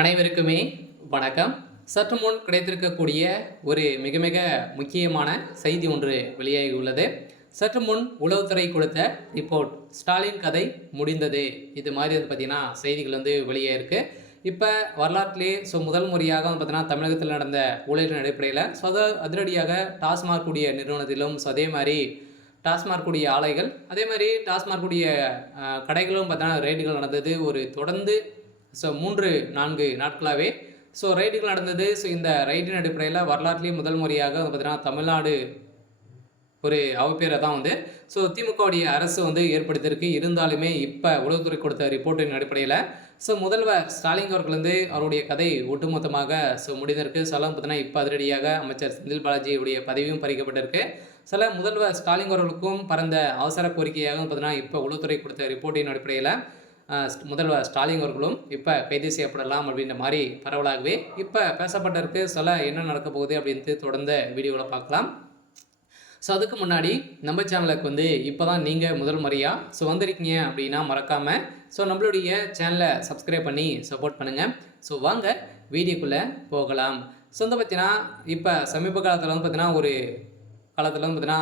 அனைவருக்குமே வணக்கம். சற்று முன் கிடைத்திருக்கக்கூடிய ஒரு மிக மிக முக்கியமான செய்தி ஒன்று வெளியாகி உள்ளது. சற்று முன் உளவுத்துறை கொடுத்த ரிப்போர்ட், ஸ்டாலின் கதை முடிந்தது. இது மாதிரி பார்த்தீங்கன்னா செய்திகள் வெளியே இருக்கு. இப்போ வரலாற்றிலே முதல் முறையாக பார்த்தீங்கன்னா தமிழகத்தில் நடந்த ஊழலின் அடிப்படையில் அதிரடியாக டாஸ்மாக் கூடிய நிறுவனத்திலும் அதே மாதிரி டாஸ்மாக் கூடிய ஆலைகள், அதே மாதிரி டாஸ்மாக் கூடிய கடைகளும் பார்த்தீங்கன்னா ரெய்டுகள் நடந்தது. ஒரு தொடர்ந்து 3-4 நாட்களாகவே ரைடுகள் நடந்தது. இந்த ரைடின் அடிப்படையில் வரலாற்றிலேயே முதல் முறையாக பார்த்தீங்கன்னா தமிழ்நாடு ஒரு அவப்பேரை தான் திமுகவுடைய அரசு ஏற்படுத்தியிருக்கு. இருந்தாலுமே இப்போ உளவுத்துறை கொடுத்த ரிப்போர்ட்டின் அடிப்படையில் முதல்வர் ஸ்டாலின் அவர்கள் அவருடைய கதை ஒட்டுமொத்தமாக முடிந்திருக்கு. பார்த்தீங்கன்னா இப்போ அதிரடியாக அமைச்சர் செந்தில் பாலாஜியுடைய பதவியும் பறிக்கப்பட்டிருக்கு. முதல்வர் ஸ்டாலின் அவர்களுக்கும் பரந்த அவசர கோரிக்கையாக பார்த்தீங்கன்னா இப்போ உளவுத்துறை கொடுத்த ரிப்போர்ட்டின் அடிப்படையில் முதல்வர் ஸ்டாலின் அவர்களும் இப்போ கைது செய்யப்படலாம் அப்படின்ற மாதிரி பரவலாகவே இப்போ பேசப்பட்டிருக்கு. என்ன நடக்க போகுது அப்படின்ட்டு தொடர்ந்த வீடியோவில் பார்க்கலாம். அதுக்கு முன்னாடி நம்ம சேனலுக்கு இப்போ தான் நீங்கள் முதல் முறையாக வந்திருக்கீங்க அப்படின்னா மறக்காமல் நம்மளுடைய சேனலை சப்ஸ்கிரைப் பண்ணி சப்போர்ட் பண்ணுங்கள். வாங்க வீடியோக்குள்ளே போகலாம். பார்த்தீங்கன்னா இப்போ சமீப காலத்தில் பார்த்தீங்கன்னா ஒரு காலத்தில் பார்த்தீங்கன்னா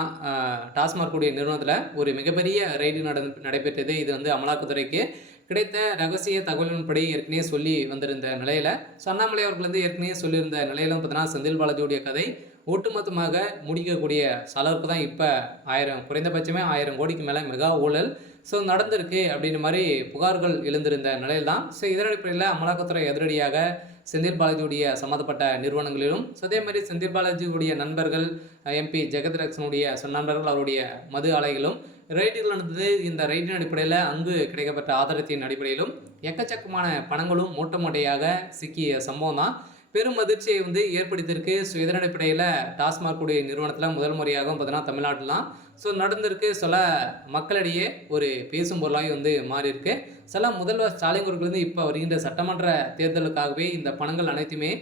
டாஸ்மாக் கூடிய நிறுவனத்தில் ஒரு மிகப்பெரிய ரைடு நடைபெற்றது. இது அமலாக்கத்துறைக்கு கிடைத்த ரகசிய தகவலின்படி ஏற்கனவே சொல்லி வந்திருந்த நிலையில் அண்ணாமலை அவர்கள் ஏற்கனவே சொல்லியிருந்த நிலையிலும் பார்த்தீங்கன்னா செந்தில் பாலாஜியுடைய கதை ஒட்டுமொத்தமாக முடிக்கக்கூடிய அளவுக்கு தான் இப்போ குறைந்தபட்சமே 1000 கோடிக்கு மேலே மெகா ஊழல் நடந்திருக்கு அப்படின்ற மாதிரி புகார்கள் எழுந்திருந்த நிலையில் தான் இதன் அடிப்படையில் அமலாக்கத்துறை அதிரடியாக செந்தில் பாலாஜியுடைய சம்மந்தப்பட்ட நிறுவனங்களிலும் அதே மாதிரி செந்தில் பாலாஜியுடைய நண்பர்கள் எம்பி ஜெகத்ரட்சனுடைய நண்பர்கள் அவருடைய மது ஆலைகளும் ரைடுகள் நடந்தது. இந்த ரைடின் அடிப்படையில் அங்கு கிடைக்கப்பட்ட ஆதாரத்தின் அடிப்படையிலும் எக்கச்சக்கமான பணங்களும் மூட்டையாக சிக்கிய சம்பவம் தான் பெரும் அதிர்ச்சியை ஏற்படுத்தியிருக்கு. இதன் அடிப்படையில் டாஸ்மாக் கூடிய நிறுவனத்தில் முதல் முறையாகவும் பார்த்தீங்கன்னா தமிழ்நாட்டிலாம் நடந்திருக்கு. மக்களிடையே ஒரு பேசும் பொருளாக மாறியிருக்கு. முதல்வர் ஸ்டாலின் அவர்கள் இப்போ வருகின்ற சட்டமன்ற தேர்தலுக்காகவே இந்த பணங்கள் அனைத்துமே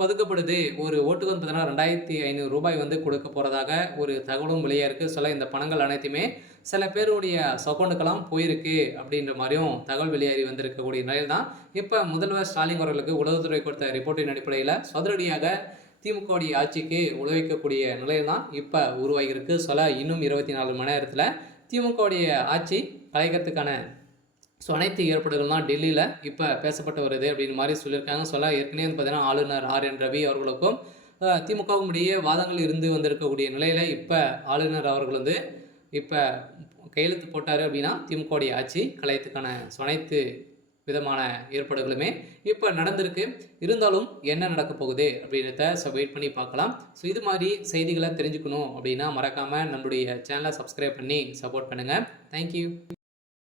பதுக்கப்படுது. ஒரு ஓட்டுக்கு பார்த்தீங்கன்னா 2500 ரூபாய் கொடுக்க போகிறதாக ஒரு தகவலும் வெளியாக இருக்குது. இந்த பணங்கள் அனைத்துமே சில பேருடைய அக்கௌண்ட்டுக்கெல்லாம் போயிருக்கு அப்படின்ற மாதிரியும் தகவல் வெளியாகி வந்திருக்கக்கூடிய நிலையில் தான் இப்போ முதல்வர் ஸ்டாலின் அவர்களுக்கு உளவுத்துறை கொடுத்த ரிப்போர்ட்டின் அடிப்படையில் அதிரடியாக திமுகவுடைய ஆட்சிக்கு உதவிக்கக்கூடிய நிலையில் தான் இப்போ உருவாகியிருக்கு. இன்னும் 24 மணி நேரத்தில் திமுகவுடைய ஆட்சி கலைக்கிறதுக்கான அனைத்து ஏற்பாடுகள் தான் டெல்லியில் இப்போ பேசப்பட்டு வருது அப்படின்னு மாதிரி சொல்லியிருக்காங்க. ஏற்கனவே பார்த்தீங்கன்னா ஆளுநர் RN ரவி அவர்களுக்கும் திமுகவும் இடையே வாதங்கள் இருந்து வந்திருக்கக்கூடிய நிலையில் இப்போ ஆளுநர் அவர்கள் இப்போ கையெழுத்து போட்டார் அப்படின்னா திமுகவுடைய ஆட்சி கலையத்துக்கான அனைத்து விதமான ஏற்பாடுகளுமே இப்போ நடந்திருக்கு. இருந்தாலும் என்ன நடக்க போகுது அப்படின்றத வெயிட் பண்ணி பார்க்கலாம். இது மாதிரி செய்திகளை தெரிஞ்சுக்கணும் அப்படின்னா மறக்காமல் நம்மளுடைய சேனலை சப்ஸ்கிரைப் பண்ணி சப்போர்ட் பண்ணுங்கள். தேங்க்யூ.